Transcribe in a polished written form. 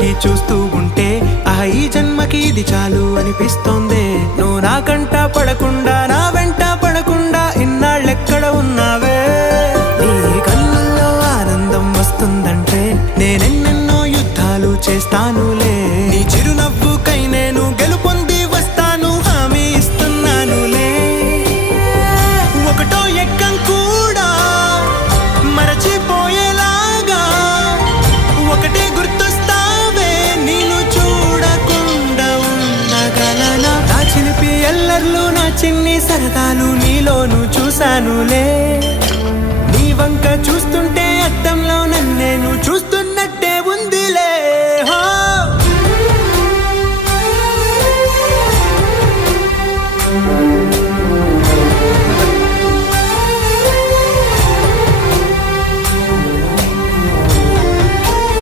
పెట్టి చూస్తూ ఉంటే ఈ జన్మకి ఇది చాలు అనిపిస్తోంది. నువ్వు నా కంట పడకుండా నా వెంట పడకుండా ఇన్నాళ్ళెక్కడ ఉన్నావే. నీ కళ్ళల్లో ఆనందం వస్తుందంటే నేనెన్నెన్నో యుద్ధాలు చేస్తానులే. నీ చిరునవ్వుకై నేను గెలుపొంది వస్తాను, హామీ ఇస్తున్నానులే. ఒకటో ఎక్కం కూడా మరచిపోయేలాగా ఒకటే గుర్తొస్తావే. నేను చూడకుండా ఉండగలనా? నా చిలిపి ఎల్లర్లు నా చిన్ని సరదాలు నీలోను చూశానులే. నీ వంక చూస్తుంటే అద్దంలో నన్ను నేను చూస్తూ